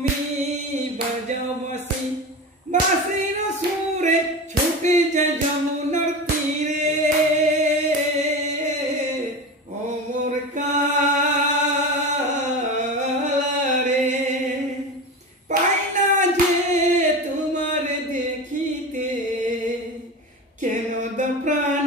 তুমি বাজাও বাঁশি বাঁশির সুরে ছুটে যায় যমুনার তীরে ও মোর কালারে পাই না যে তোমার দেখিতে কেন দা প্রাণ